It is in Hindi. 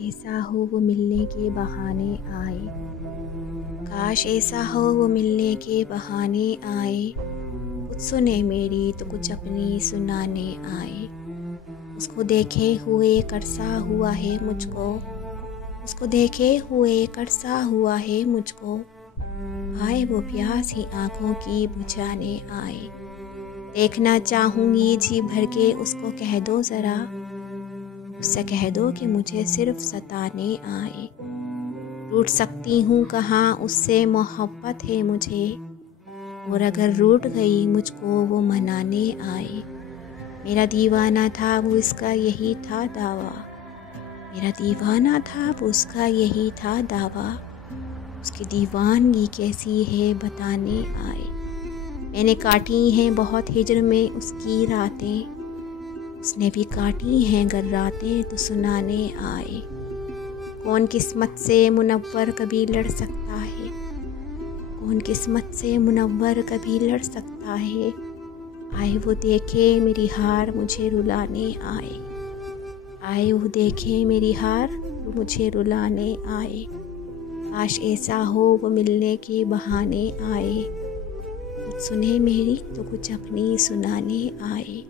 ऐसा हो वो मिलने के बहाने आए। काश ऐसा हो वो मिलने के बहाने आए। कुछ सुने मेरी तो कुछ अपनी सुनाने आए। उसको देखे हुए करसा हुआ है मुझको, उसको देखे हुए करसा हुआ है मुझको। आए वो प्यास ही आँखों की बुझाने आए। देखना चाहूँगी जी भर के उसको, कह दो ज़रा, उससे कह दो कि मुझे सिर्फ सताने आए। रूठ सकती हूँ कहाँ उससे मोहब्बत है मुझे, और अगर रूठ गई मुझको वो मनाने आए। मेरा दीवाना था वो इसका यही था दावा, मेरा दीवाना था वो उसका यही था दावा। उसकी दीवानगी कैसी है बताने आए। मैंने काटी हैं बहुत हिज्र में उसकी रातें, उसने भी काटी हैं गर रातें तो सुनाने आए। कौन किस्मत से मुनव्वर कभी लड़ सकता है, कौन किस्मत से मुनव्वर कभी लड़ सकता है। आए वो देखे मेरी हार मुझे रुलाने आए, आए वो देखे मेरी हार तो मुझे रुलाने आए। काश ऐसा हो वो मिलने के बहाने आए। कुछ सुने मेरी तो कुछ अपनी सुनाने आए।